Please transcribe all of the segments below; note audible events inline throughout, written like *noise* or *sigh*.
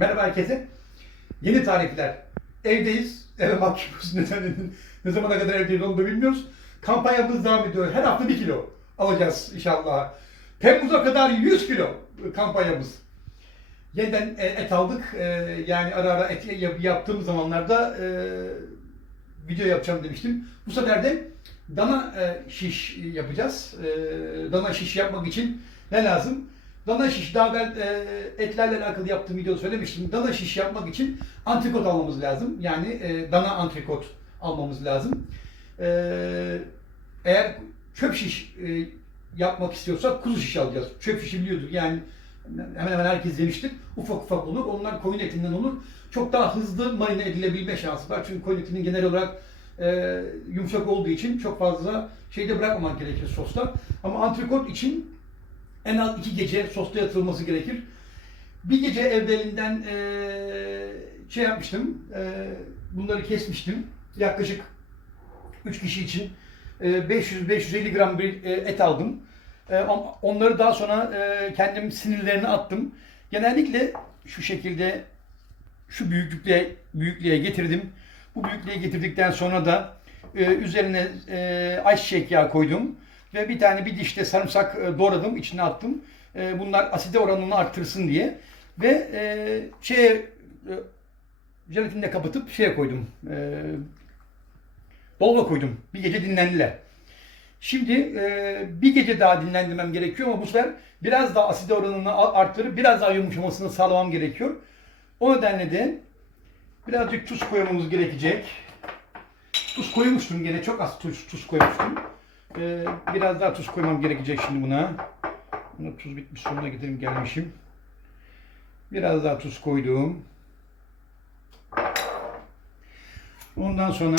Merhaba herkese. Yeni tarifler. Evdeyiz. Eve mahkumuz. *laughs* Ne, ne, zamana kadar evdeyiz onu da bilmiyoruz. Kampanyamız devam ediyor. Her hafta bir kilo alacağız inşallah. Temmuz'a kadar 100 kilo kampanyamız. Yeniden e, et aldık. E, Yani ara ara et yap- yaptığım zamanlarda e, video yapacağım demiştim. Bu sefer de dana şiş yapacağız. Dana şiş yapmak için ne lazım? Dana şiş daha ben e, etlerle alakalı yaptığım videoda söylemiştim. Dana şiş yapmak için antrikot almamız lazım. Yani e, dana antrikot almamız lazım. E, eğer çöp şiş e, yapmak istiyorsak kuzu şiş alacağız. Çöp şişi biliyorduk yani hemen hemen herkes yemiştir. Ufak ufak olur. Onlar koyun etinden olur. Çok daha hızlı marine edilebilme şansı var. Çünkü koyun etinin genel olarak e, yumuşak olduğu için çok fazla şeyde bırakmamak gerekir sosta. Ama antrikot için en az iki gece sosta yatırılması gerekir. Bir gece evvelinden e, şey yapmıştım, e, bunları kesmiştim. Yaklaşık 3 kişi için e, 500-550 gram bir e, et aldım. E, on- Onları daha sonra e, kendim sinirlerini attım. Genellikle şu şekilde şu büyüklükte büyüklüğe getirdim. Bu büyüklüğe getirdikten sonra da e, üzerine e, ayçiçek yağı koydum ve bir tane bir dişte sarımsak e, doğradım, içine attım. E, bunlar aside oranını arttırsın diye ve e, şeye e, jelatinle kapatıp şeye koydum. Dolaba koydum. Bir gece dinlendiler. Şimdi e, bir gece daha dinlendirmem gerekiyor ama bu sefer biraz daha aside oranını arttırıp biraz daha yumuşamasını sağlamam gerekiyor. O nedenle de birazcık tuz koymamız gerekecek. Tuz koymuştum gene çok az tuz, tuz koymuştum. E, biraz daha tuz koymam gerekecek şimdi buna. Buna tuz bitmiş sonuna gidelim gelmişim. Biraz daha tuz koydum. Ondan sonra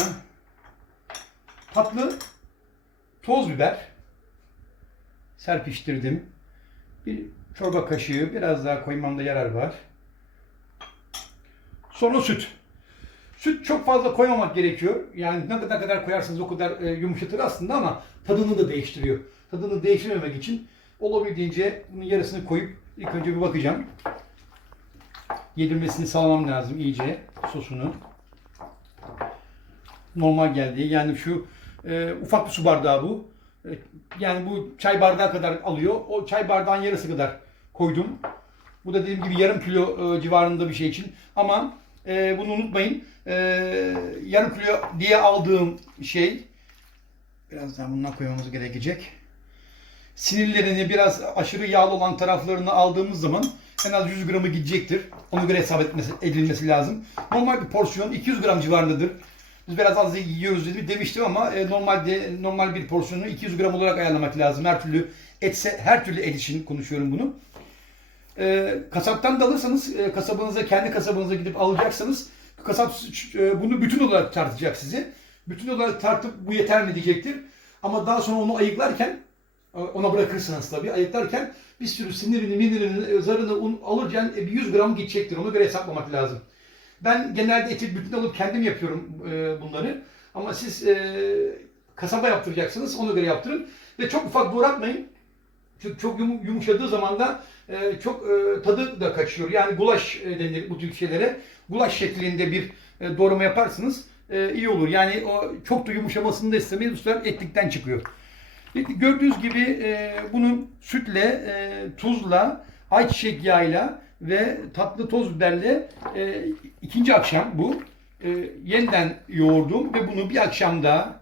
tatlı toz biber serpiştirdim. Bir çorba kaşığı biraz daha koymamda yarar var. Sonra süt. Süt çok fazla koymamak gerekiyor. Yani ne kadar kadar koyarsanız o kadar e, yumuşatır aslında ama tadını da değiştiriyor. Tadını değiştirmemek için olabildiğince bunun yarısını koyup ilk önce bir bakacağım. Yedirmesini sağlamam lazım iyice sosunu. Normal geldi. Yani şu e, ufak bir su bardağı bu. E, yani bu çay bardağı kadar alıyor. O çay bardağın yarısı kadar koydum. Bu da dediğim gibi yarım kilo e, civarında bir şey için. Ama e, bunu unutmayın. E, yarım kilo diye aldığım şey biraz daha bundan koymamız gerekecek. Sinirlerini biraz aşırı yağlı olan taraflarını aldığımız zaman en az 100 gramı gidecektir. Ona göre hesap etmesi, edilmesi lazım. Normal bir porsiyon 200 gram civarındadır. Biz biraz az yiyoruz dedim, demiştim ama e, normalde normal bir porsiyonu 200 gram olarak ayarlamak lazım. Her türlü etse her türlü et için konuşuyorum bunu. E, kasaptan da alırsanız e, kasabınıza kendi kasabınıza gidip alacaksanız kasap e, bunu bütün olarak tartacak size. Bütün olarak tartıp bu yeter mi diyecektir. Ama daha sonra onu ayıklarken ona bırakırsınız tabii. Ayıklarken bir sürü sinirini, minirini, e, zarını, un alırken e, bir 100 gram gidecektir. Ona göre hesaplamak lazım. Ben genelde eti bütün alıp kendim yapıyorum bunları. Ama siz kasaba yaptıracaksınız. Ona göre yaptırın. Ve çok ufak doğratmayın. Çünkü çok yum- yumuşadığı zaman da e, çok e, tadı da kaçıyor. Yani gulaş e, denir bu tür şeylere. Gulaş şeklinde bir e, doğrama yaparsınız e, iyi olur. Yani o çok da yumuşamasını da istemeyiz. Bu sefer etlikten çıkıyor. Şimdi Gördüğünüz gibi e, bunu sütle, e, tuzla, ayçiçek yağıyla ve tatlı toz biberle e, ikinci akşam bu. E, yeniden yoğurdum ve bunu bir akşam daha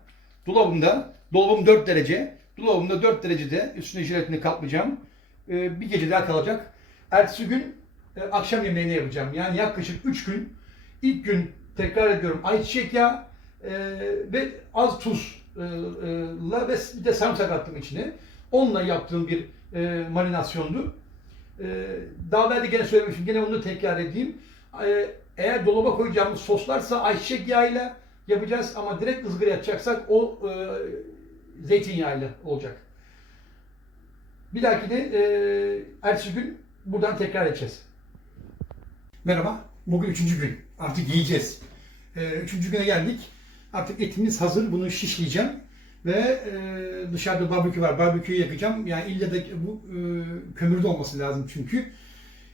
dolabımda, dolabım 4 derece, dolabımda 4 derecede üstüne jiletini kaplayacağım. E, bir gece daha kalacak. Ertesi gün e, akşam yemeğini yapacağım. Yani yaklaşık 3 gün, ilk gün tekrar ediyorum ayçiçek yağı e, ve az tuz e, ve bir de sarımsak attım içine. Onunla yaptığım bir marinasyondu. Daha evvel de gene söylemiştim. Gene onu tekrar edeyim. Eğer dolaba koyacağımız soslarsa ayçiçek yağıyla yapacağız ama direkt ızgara yapacaksak o e, zeytinyağıyla olacak. Bir dahaki de e, ertesi gün buradan tekrar edeceğiz. Merhaba. Bugün üçüncü gün. Artık yiyeceğiz. E, üçüncü güne geldik. Artık etimiz hazır. Bunu şişleyeceğim. Ve e, dışarıda barbekü var. Barbeküyü yakacağım. Yani illa da bu e, kömürde olması lazım çünkü.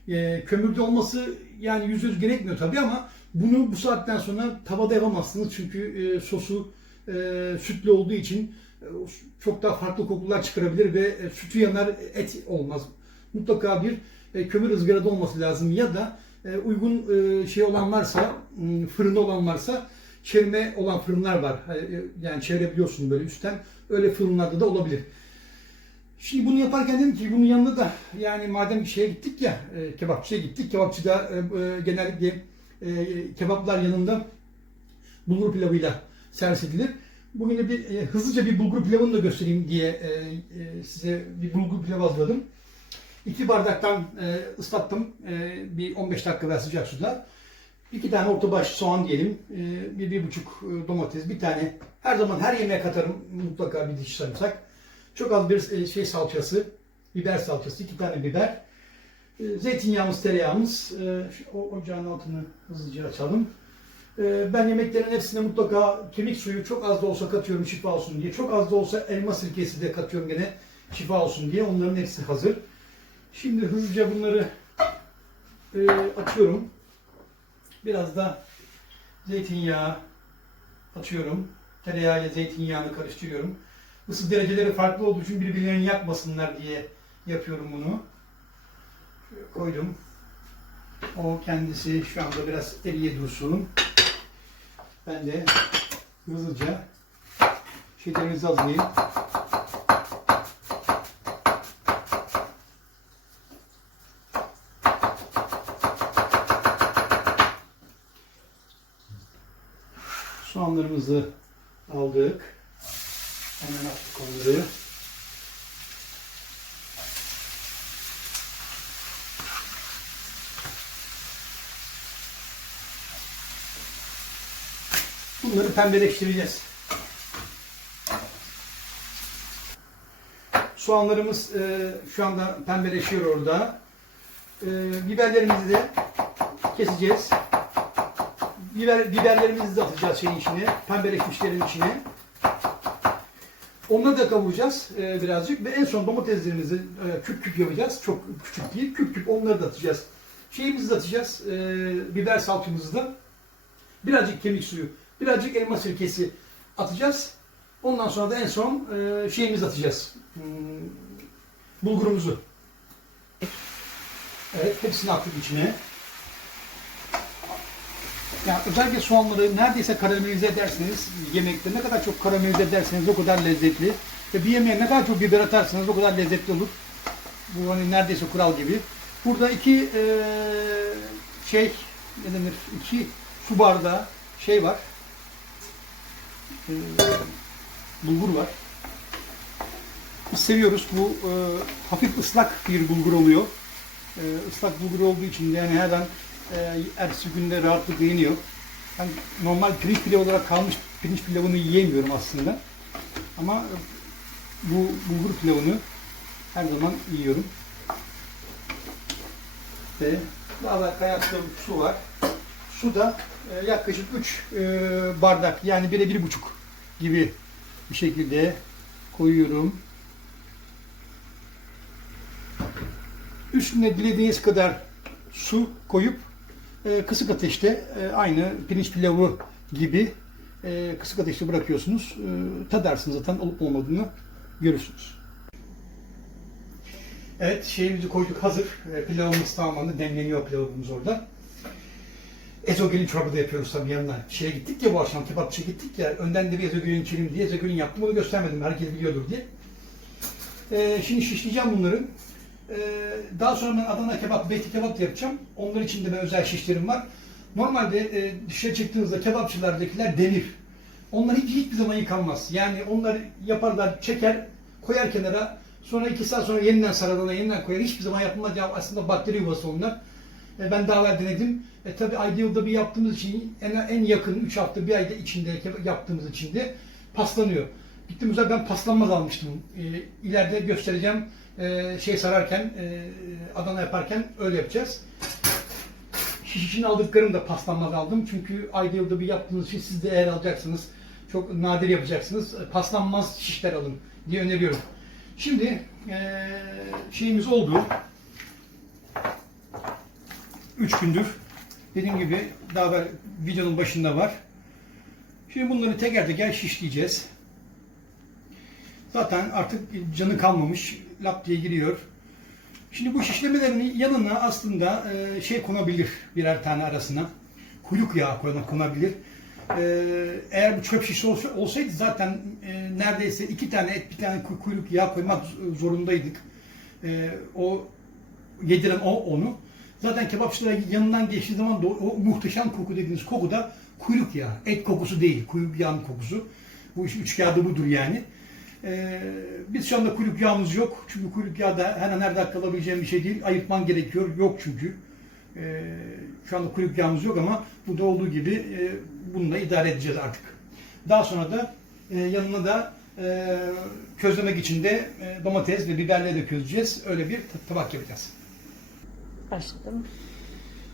E, kömürde olması yani yüz yüz gerekmiyor tabii ama bunu bu saatten sonra tavada yapamazsınız çünkü e, sosu e, sütlü olduğu için çok daha farklı kokular çıkarabilir ve e, sütü yanar et olmaz. Mutlaka bir e, kömür ızgarada olması lazım ya da e, uygun e, şey olan varsa fırını olan varsa çevirme olan fırınlar var. E, Yani çevirebiliyorsun böyle üstten. Öyle fırınlarda da olabilir. Şimdi bunu yaparken dedim ki bunun yanında da yani madem bir şeye gittik ya e, kebapçıya gittik. Kebapçıda e, e, genellikle e, kebaplar yanında bulgur pilavıyla servis edilir. Bugün de bir e, hızlıca bir bulgur pilavını da göstereyim diye e, e, size bir bulgur pilav hazırladım. İki bardaktan e, ıslattım. E, bir 15 dakika ver sıcak suda. İki tane orta baş soğan diyelim. E, bir, bir buçuk e, domates, bir tane. Her zaman her yemeğe katarım mutlaka bir diş sarımsak. Çok az bir e, şey salçası, biber salçası, iki tane biber. E, zeytinyağımız, tereyağımız. E, şu ocağın altını hızlıca açalım. E, ben yemeklerin hepsine mutlaka kemik suyu çok az da olsa katıyorum şifa olsun diye. Çok az da olsa elma sirkesi de katıyorum gene şifa olsun diye. Onların hepsi hazır. Şimdi hızlıca bunları e, açıyorum. Biraz da zeytinyağı atıyorum. Tereyağı ile zeytinyağını karıştırıyorum. Isı dereceleri farklı olduğu için birbirlerini yakmasınlar diye yapıyorum bunu. Şöyle koydum. O kendisi şu anda biraz eriye dursun. Ben de hızlıca şeylerimizi hazırlayayım. Soğanlarımızı aldık. Hemen attık onları. Bunları pembeleştireceğiz. Soğanlarımız e, şu anda pembeleşiyor orada. E, biberlerimizi de keseceğiz. Biber, biberlerimizi de atacağız şeyin içine, pembeleşmişlerin içine. Onları da kavuracağız e, birazcık ve en son domateslerimizi e, küp küp yapacağız. Çok küçük değil, küp küp onları da atacağız. Şeyimizi de atacağız, e, biber salçamızı da. Birazcık kemik suyu, birazcık elma sirkesi atacağız. Ondan sonra da en son e, şeyimizi atacağız. Hmm, bulgurumuzu. Evet, hepsini attık içine. Yani özellikle soğanları neredeyse karamelize ederseniz yemekte ne kadar çok karamelize ederseniz o kadar lezzetli. Ve bir yemeğe ne kadar çok biber atarsanız o kadar lezzetli olur. Bu hani neredeyse kural gibi. Burada iki eee, şey ne denir? iki su bardağı şey var. Eee, bulgur var. Seviyoruz. Bu eee, hafif ıslak bir bulgur oluyor. Eee ıslak bulgur olduğu için yani her an e, ertesi günde rahatlıkla yeniyor. Ben normal pirinç pilavı olarak kalmış pirinç pilavını yiyemiyorum aslında. Ama bu bulgur pilavını her zaman yiyorum. Ve daha kaynattığım su var. Su da e, yaklaşık 3 bardak yani 1'e 1,5 gibi bir şekilde koyuyorum. Üstüne dilediğiniz kadar su koyup e, kısık ateşte e, aynı pirinç pilavı gibi e, kısık ateşte bırakıyorsunuz. E, tadarsınız zaten olup olmadığını görürsünüz. Evet şeyimizi koyduk hazır. E, pilavımız tamamen demleniyor pilavımız orada. Ezogelin çorba da yapıyoruz tabii yanına. Şeye gittik ya bu akşam kebapçıya gittik ya. Önden de bir ezogelin içelim diye ezogelin yaptım. Onu göstermedim. Herkes biliyordur diye. E, şimdi şişleyeceğim bunları. Ee, daha sonra ben Adana kebap, beyti kebap da yapacağım. Onlar için de ben özel şişlerim var. Normalde e, dışarı çıktığınızda kebapçılardakiler demir. Onlar hiç hiçbir zaman yıkanmaz. Yani onlar yaparlar, çeker, koyar kenara. Sonra iki saat sonra yeniden sarılana, yeniden koyar. Hiçbir zaman yapılmaz. Ya aslında bakteri yuvası onlar. E, ben daha denedim. E, tabii ayda yılda bir yaptığımız için en, en yakın 3 hafta, bir ayda içinde yaptığımız için de paslanıyor. Gittim özel ben paslanmaz almıştım. E, ileride göstereceğim e, şey sararken, e, Adana yaparken öyle yapacağız. Şiş için aldıklarım da paslanmaz aldım. Çünkü ayda yılda bir yaptığınız için siz de eğer alacaksınız, çok nadir yapacaksınız. e, Paslanmaz şişler alın diye öneriyorum. Şimdi e, şeyimiz oldu. 3 gündür. Dediğim gibi daha ben videonun başında var. Şimdi bunları teker teker şişleyeceğiz. Zaten artık canı kalmamış. Lap diye giriyor. Şimdi bu şişlemelerin yanına aslında e, şey konabilir birer tane arasına. Kuyruk yağı konabilir. E, eğer bu çöp şişi olsa- olsaydı zaten e, neredeyse iki tane et bir tane kuy- kuyruk yağı koymak zorundaydık. O yediren o onu. Zaten kebapçılara yanından geçtiği zaman da o, muhteşem koku dediğiniz koku da kuyruk yağı. Et kokusu değil, kuyruk yağının kokusu. Bu iş üç kağıdı budur yani. Ee, biz şu anda kuyruk yağımız yok. Çünkü kuyruk yağı da hemen her dakika alabileceğim bir şey değil. Ayırtman gerekiyor. Yok çünkü. Ee, şu anda kuyruk yağımız yok ama burada olduğu gibi e, bununla idare edeceğiz artık. Daha sonra da e, yanına da e, közlemek için de e, domates ve biberle de közleyeceğiz. Öyle bir tabak yapacağız. Başladım.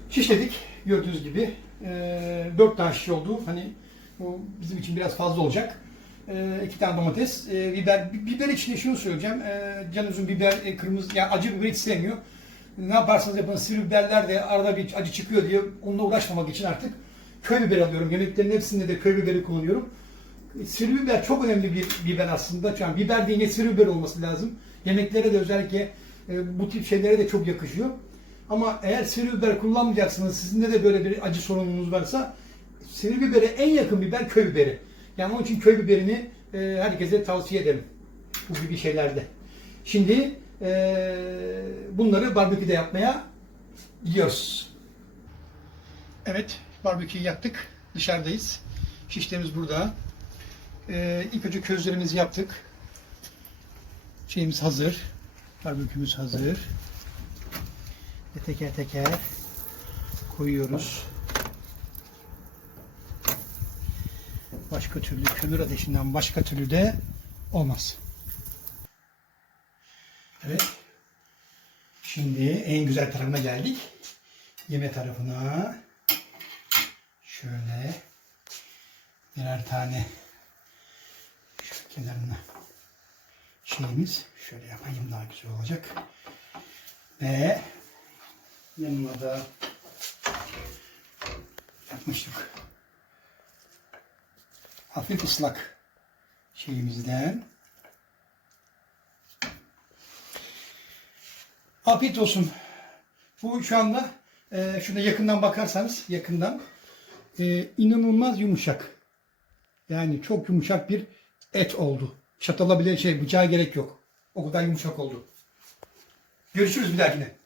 Şişledik gördüğünüz gibi. E, 4 tane şiş oldu. Hani bu bizim için biraz fazla olacak. E, iki tane domates, e, biber. Bi- Biber için de şunu söyleyeceğim. E, can üzüm biber, e, kırmızı, yani acı biber hiç sevmiyor. Ne yaparsanız yapın sivri biberler de arada bir acı çıkıyor diye onunla uğraşmamak için artık köy biberi alıyorum. Yemeklerin hepsinde de köy biberi kullanıyorum. Sivri biber çok önemli bir biber aslında. Yani biber deyince sivri biber olması lazım. Yemeklere de özellikle e, bu tip şeylere de çok yakışıyor. Ama eğer sivri biber kullanmayacaksınız, sizin de böyle bir acı sorununuz varsa sivri bibere en yakın biber köy biberi. Yani onun için köy biberini e, herkese tavsiye ederim. Bu gibi şeylerde. Şimdi e, bunları barbeküde yapmaya gidiyoruz. Evet, barbeküyü yaktık. Dışarıdayız. Şişlerimiz burada. E, ilk önce közlerimizi yaptık. Şeyimiz hazır. Barbekümüz hazır. Ve teker teker koyuyoruz. Başka türlü kömür ateşinden başka türlü de olmaz. Evet. Şimdi en güzel tarafına geldik. Yeme tarafına. Şöyle birer tane şu kenarına şeyimiz şöyle yapayım daha güzel olacak. Ve yanına da yapmıştık. Hafif ıslak şeyimizden. Afiyet olsun. Bu şu anda e, şurada yakından bakarsanız yakından e, inanılmaz yumuşak. Yani çok yumuşak bir et oldu. Çatala bile şey bıçağa gerek yok. O kadar yumuşak oldu. Görüşürüz bir dahakine.